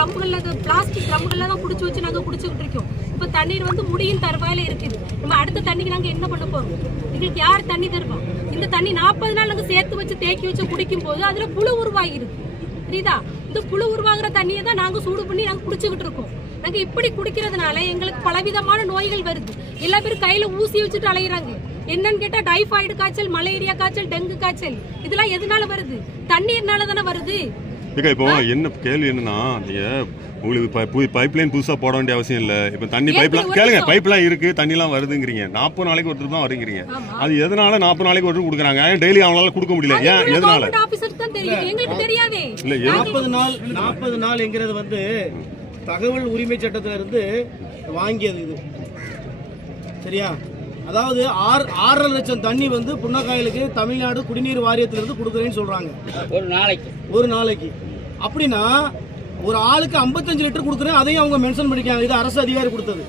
ட்ரம்கள்ல plastic ட்ரம்கள்ல தான் புடிச்சு வச்சு நாங்க குடிச்சுக்கிட்டு இருக்கோம். இப்ப தண்ணீர் வந்து முடியும் தருவாயில இருக்குது. நம்ம அடுத்த தண்ணிக்கு நாங்க என்ன பண்ண போறோம்? எங்களுக்கு யார் தண்ணி தருவா? இந்த தண்ணி 40 நாள் நாங்க சேர்த்து வச்சு தேக்கி வச்சு குடிக்கும் போது அதுல புழு உருவாகிருக்கு. புரியுதா? இந்த புழு உருவாகிற தண்ணியை தான் நாங்க சூடு பண்ணி நாங்க குடிச்சுக்கிட்டு இருக்கோம். நாங்க இப்படி குடிக்கிறதுனால எங்களுக்கு பலவிதமான நோய்கள் வருது. எல்லா பேரும் கையில ஊசி வச்சுட்டு அலையிறாங்க. என்னன்னு கேட்டா டைபாய்டு காய்ச்சல், மலேரியா காய்ச்சல், டெங்கு காய்ச்சல் இதெல்லாம் எதனால வருது? தண்ணீர்னால தானே வருது. இப்போ என்ன கேள்வி என்னன்னா, நீங்க உங்களுக்கு பைப்லைன் புதுசா போட வேண்டிய அவசியம் இல்ல. இப்ப தண்ணி பைப்லாம் கேளுங்க, பைப்லாம் இருக்கு, தண்ணிலாம் வருதுங்கிறீங்க. 40 நாளைக்கு ஒருத்தர் தான் வருங்கிறீங்க. அது எதனால 40 நாளைக்கு ஒருத்தர் கொடுக்குறாங்க? டெய்லி அவங்களால கொடுக்க முடியல, ஏன்? எதனால? எங்களுக்கு தெரியாதே. இல்ல 40 நாள்ங்கிறது வந்து தகவல் உரிமை சட்டத்துல இருந்து வாங்கியது இது. சரியா? அதாவது 6.5 லட்சம் தண்ணி வந்து புன்னக்காயலுக்கு தமிழ்நாடு குடிநீர் வாரியத்திலிருந்து கொடுக்குறேன்னு சொல்றாங்க ஒரு நாளைக்கு. அப்படின்னா ஒரு ஆளுக்கு 55 லிட்டர் கொடுக்குறேன், அதையும் அவங்க மென்ஷன் பண்ணிக்காங்க. இது அரசு அதிகாரி கொடுத்தது.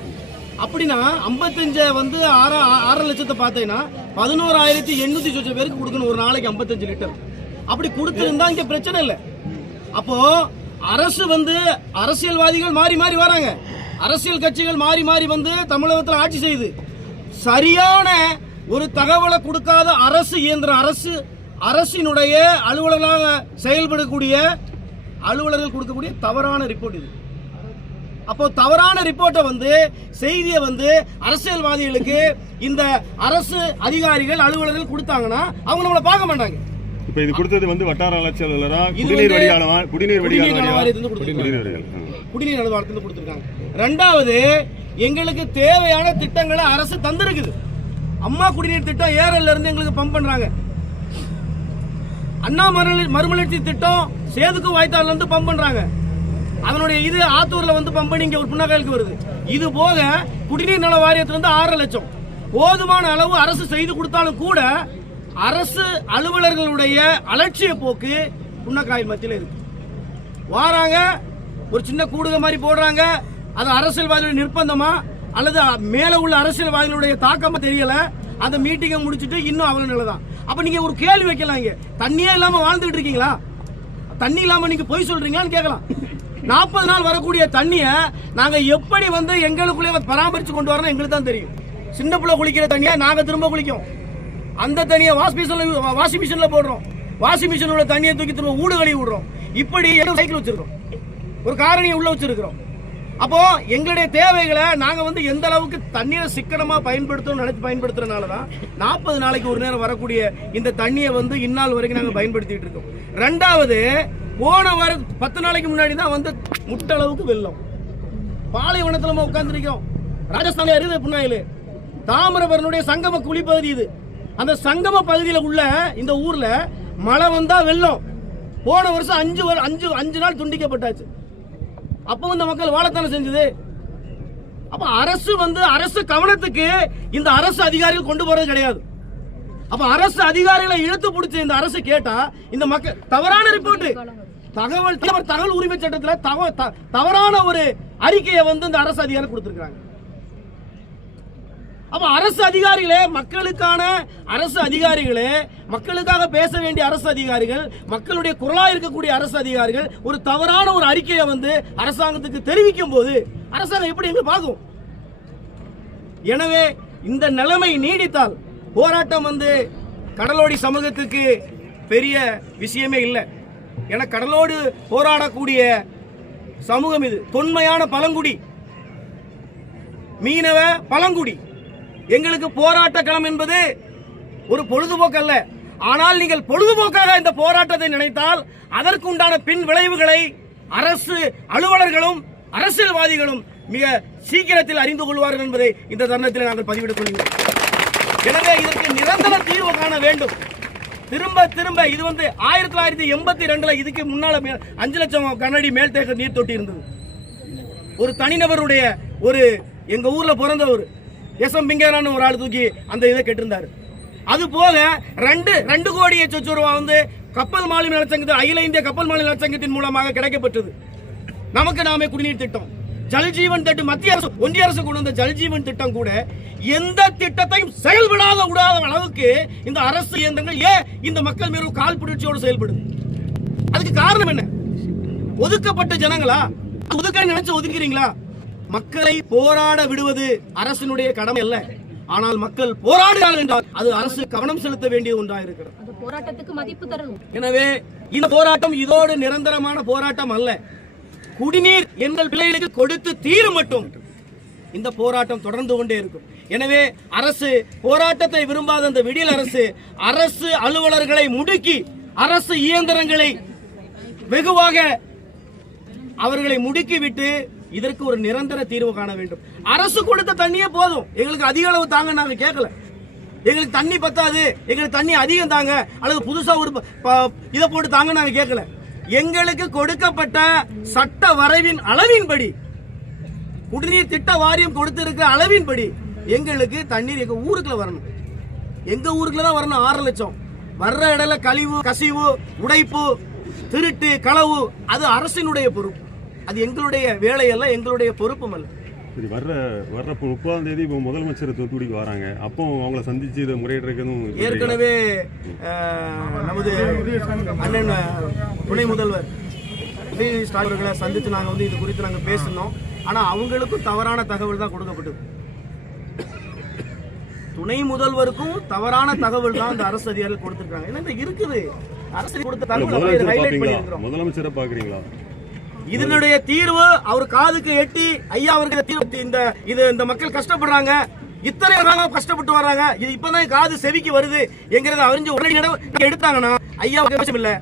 அப்படின்னா 55 வந்து 6.5 லட்சத்தை பார்த்தீங்கன்னா 11,800 சொச்ச பேருக்கு கொடுக்கணும் ஒரு நாளைக்கு 55 லிட்டர். அப்படி கொடுத்துருந்தா இங்க பிரச்சனை இல்லை. அப்போ அரசு வந்து அரசியல்வாதிகள் மாறி மாறி வராங்க, அரசியல் கட்சிகள் மாறி மாறி வந்து தமிழகத்தில் ஆட்சி செய்யுது. சரியான ஒரு தகவலை கொடுக்காத அரசு இயந்திரம், அரசினுடைய அலுவலர்களாக செயல்படக்கூடிய அலுவலர்கள் கொடுக்கக்கூடிய தவறான ரிப்போர்ட் இது. அப்போ தவறான ரிப்போர்ட்டை வந்து செய்தியை வந்து அரசியல்வாதிகளுக்கு இந்த அரசு அதிகாரிகள் அலுவலர்கள் கொடுத்தாங்கன்னா அவங்க நம்மளை பார்க்க மாட்டாங்க. இப்ப இது கொடுத்தது வந்து வட்டார வளர்ச்சி அலுவலரா, குடிநீர் நலவாரியத்திலிருந்து கொடுத்திருக்காங்க. ரெண்டாவது, எங்களுக்கு தேவையான திட்டங்களை அரசு தந்திருக்குது. அம்மா குடிநீர் திட்டம் ஏரல்ல இருந்து எங்களுக்கு பம்ப் பண்றாங்க. அண்ணா மறுமலர்ச்சி திட்டம் சேதுக்கு வாய்த்தால இருந்து பம்ப் பண்றாங்க. அதனுடைய இது ஆத்தூர்ல வந்து பம்ப் பண்ணி இங்க ஒரு புன்னக்காயலுக்கு வருது. இது போக குடிநீர் நல வாரியத்திலிருந்து 6.5 லட்சம் போதுமான அளவு அரசு செய்து கொடுத்தாலும் கூட அரசு அலுவலர்களுடைய அலட்சிய போக்கு புன்னக்காயல் மத்தியில் இருக்கு. வாராங்க, ஒரு சின்ன கூடுகை மாதிரி போடுறாங்க. அது அரசியல்வாதிகளுடைய நிர்பந்தமா அல்லது மேல உள்ள அரசியல்வாதிகளுடைய தாக்கமா தெரியல. அந்த மீட்டிங்கை முடிச்சுட்டு இன்னும் அவல நிலைதான். அப்ப நீங்க ஒரு கேள்வி வைக்கலாம், இங்க தண்ணியே இல்லாம வாழ்ந்துட்டு இருக்கீங்களா? தண்ணி இல்லாம நீங்க பொய் சொல்றீங்களான்னு கேட்கலாம். 40 நாள் வரக்கூடிய தண்ணிய நாங்க எப்படி வந்து எங்களுக்குள்ளே பராமரிச்சு கொண்டு வரணும் எங்களுக்கு தான் தெரியும். சின்ன பிள்ளை குளிக்கிற தண்ணியை நாங்க திரும்ப குளிக்கும். அந்த தண்ணியை வாஷிங் மிஷின்ல போடுறோம். வாஷிங் மிஷின் உள்ள தண்ணியை தூக்கி திரும்ப ஊடு கழுவி விடுறோம். இப்படி சைக்கிள் வச்சிருக்கோம், ஒரு காரணியை உள்ள வச்சிருக்கிறோம். அப்போ எங்களுடைய தேவைகளை நாங்க வந்து எந்த அளவுக்கு தண்ணீரை சிக்கனமா பயன்படுத்தணும் நினைச்சு பயன்படுத்துறதுனாலதான் 40 நாளைக்கு ஒரு நேரம் வரக்கூடிய இந்த தண்ணியை வந்து இந்நாள் வரைக்கும் நாங்க பயன்படுத்திட்டு இருக்கோம். ரெண்டாவது, போன வாரம் 10 நாளைக்கு முன்னாடி தான் வந்து முட்டளவுக்கு வெள்ளம். பாலைவனத்துல நம்ம உட்கார்ந்துருக்கோம். ராஜஸ்தான்ல இருக்குது புன்னாயிலு, தாமிரபரனுடைய சங்கம குழிப்பகுதி இது. அந்த சங்கம பகுதியில உள்ள இந்த ஊர்ல மழை வந்தா வெள்ளம். போன வருஷம் 5 நாள் துண்டிக்கப்பட்டாச்சு. அப்ப இந்த மக்கள் வாழத்தானே செஞ்சது. அப்ப அரசு கவனத்துக்கு இந்த அரசு அதிகாரிகள் கொண்டு போறது கிடையாது. அப்ப அரசு அதிகாரிகளை இழுத்து பிடிச்ச இந்த அரசு கேட்டா இந்த மக்கள் தவறான ரிப்போர்ட், தகவல் உரிமை சட்டத்தில் தவறான ஒரு அறிக்கையை வந்து இந்த அரசு அதிகாரி கொடுத்திருக்காங்க. அப்ப அரசு அதிகாரிகளே, மக்களுக்காக பேச வேண்டிய அரசு அதிகாரிகள், மக்களுடைய குரலா இருக்கக்கூடிய அரசு அதிகாரிகள் ஒரு தவறான ஒரு அறிக்கையை வந்து அரசாங்கத்துக்கு தெரிவிக்கும் போது அரசாங்கம் எப்படி எங்க பார்க்கும்? எனவே இந்த நிலைமை நீடித்தால் போராட்டம் வந்து கடலோடி சமூகத்துக்கு பெரிய விஷயமே இல்லை. ஏன்னா கடலோடு போராடக்கூடிய சமூகம் இது. தொன்மையான பழங்குடி, மீனவ பழங்குடி. எங்களுக்கு போராட்ட களம் என்பது ஒரு பொழுதுபோக்கு அல்ல. ஆனால் நீங்கள் பொழுதுபோக்காக இந்த போராட்டத்தை நினைத்தால் அதற்கு உண்டான பின் விளைவுகளை அரசு அலுவலர்களும் அரசியல்வாதிகளும் மிக சீக்கிரத்தில் அறிந்து கொள்வார்கள் என்பதை இந்த தருணத்தில் நாங்கள் பதிவிட்டுக் கொள்கிறோம். எனவே இதற்கு நிரந்தர தீர்வு காண வேண்டும். திரும்ப இது வந்து 1982 இதுக்கு முன்னால 5 லட்சம் கனஅடி மேல்தேக்க நீர் தொட்டி இருந்தது. ஒரு தனிநபருடைய எங்க ஊர்ல பிறந்தவர் எஸ்எம் பிங்கரான்னு ஒரு ஆள் தூக்கி அந்த இதை கெட்டிருந்தாரு. அது போக 2 கோடியை சொச்சு ரூபா வந்து கப்பல் மாநில நலச்சங்கத்தில் அகில இந்திய கப்பல் மாநில நலச்சங்கத்தின் மூலமாக கிடைக்கப்பட்டது. நமக்கு நாமே குடிநீர் திட்டம், ஜல்ஜீவன் திட்டம், மத்திய அரசு ஒன்றிய அரசு கொண்டு வந்த ஜல்ஜீவன் திட்டம் கூட எந்த திட்டத்தையும் செயல்படாத அளவுக்கு இந்த அரசு இயந்திரங்கள் ஏன் இந்த மக்கள் மீது கால் புரட்சியோடு செயல்படுது? அதுக்கு காரணம் என்ன? ஒதுக்கப்பட்ட ஜனங்களா? ஒதுக்க நினைச்சு ஒதுக்கிறீங்களா? மக்களை போராட விடுவது அரசினுடைய கடமை அல்ல. ஆனால் மக்கள் போராடுகிறார்கள் என்றால் அது அரசு கவனம் செலுத்த வேண்டிய ஒன்றாக இருக்கிறது. அந்த போராட்டத்துக்கு மதிப்பு தரணும். எனவே இந்த போராட்டம் இதோடு நிரந்தரமான போராட்டம் அல்ல. குடிநீர் எங்கள் பிள்ளைகளுக்கு கொடுத்து தீரும் மட்டும் இந்த போராட்டம் தொடர்ந்து கொண்டே இருக்கும். எனவே அரசு போராட்டத்தை விரும்பாத அந்த விடியல் அரசு அலுவலர்களை முடுக்கி அரசு இயந்திரங்களை வெகுவாக அவர்களை முடுக்கிவிட்டு இதற்கு ஒரு நிரந்தர தீர்வு காண வேண்டும். அரசு கொடுத்த தண்ணியே போதும், எங்களுக்கு அதிக அளவு தாங்க நாங்க கேட்கல. எங்களுக்கு தண்ணி பத்தாது, எங்களுக்கு தண்ணி அதிகம் தாங்க அல்லது புதுசா ஒரு இதை போட்டு தாங்க நாங்க கேட்கல. எங்களுக்கு கொடுக்கப்பட்ட சட்ட வரைவின் அளவின்படி, குடிநீர் திட்ட வாரியம் கொடுத்திருக்கிற அளவின்படி எங்களுக்கு தண்ணீர் எங்க ஊருக்குள்ள வரணும். எங்க ஊருக்குள்ள தான் வரணும். 6 லட்சம் வர்ற இடத்துல கழிவு, கசிவு, உடைப்பு, திருட்டு, களவு அது அரசினுடைய பொறுப்பு. அது எங்களுடைய வேலை அல்ல, எங்களுடைய பொறுப்பும் அல்ல. சரி, வர்ற 30ஆம் தேதி முதலமைச்சர் தூத்துக்குடிக்கு வராங்க. அப்போ அவங்கள சந்திச்சு இதை முறையிடுறதுன்னு ஏற்கனவே நமது அண்ணன் துணை முதல்வர் உதயநிதி ஸ்டாலின் அவர்களை சந்தித்து நாங்கள் இது குறித்து நாங்கள் பேசணும். ஆனா அவங்களுக்கும் தவறான தகவல் தான் கொடுக்கப்பட்டது. துணை முதல்வருக்கும் தவறான தகவல் தான் அந்த அரசு அதிகாரிகள் கொடுத்திருக்காங்க. என்ன இருக்குது அரசு கொடுத்த தகவல் முதலமைச்சரை பாக்குறீங்களா? இதனுடைய தீர்வு அவர் காதுக்கு எட்டி ஐயா அவர்கள் தீர்வு இந்த மக்கள் கஷ்டப்படுறாங்க, இத்தனை கஷ்டப்பட்டு வர்றாங்க, இது இப்பதான் காது செவிக்கு வருது என்கிறத அறிஞ்சு உடனே எடுத்தாங்கன்னா ஐயா இல்ல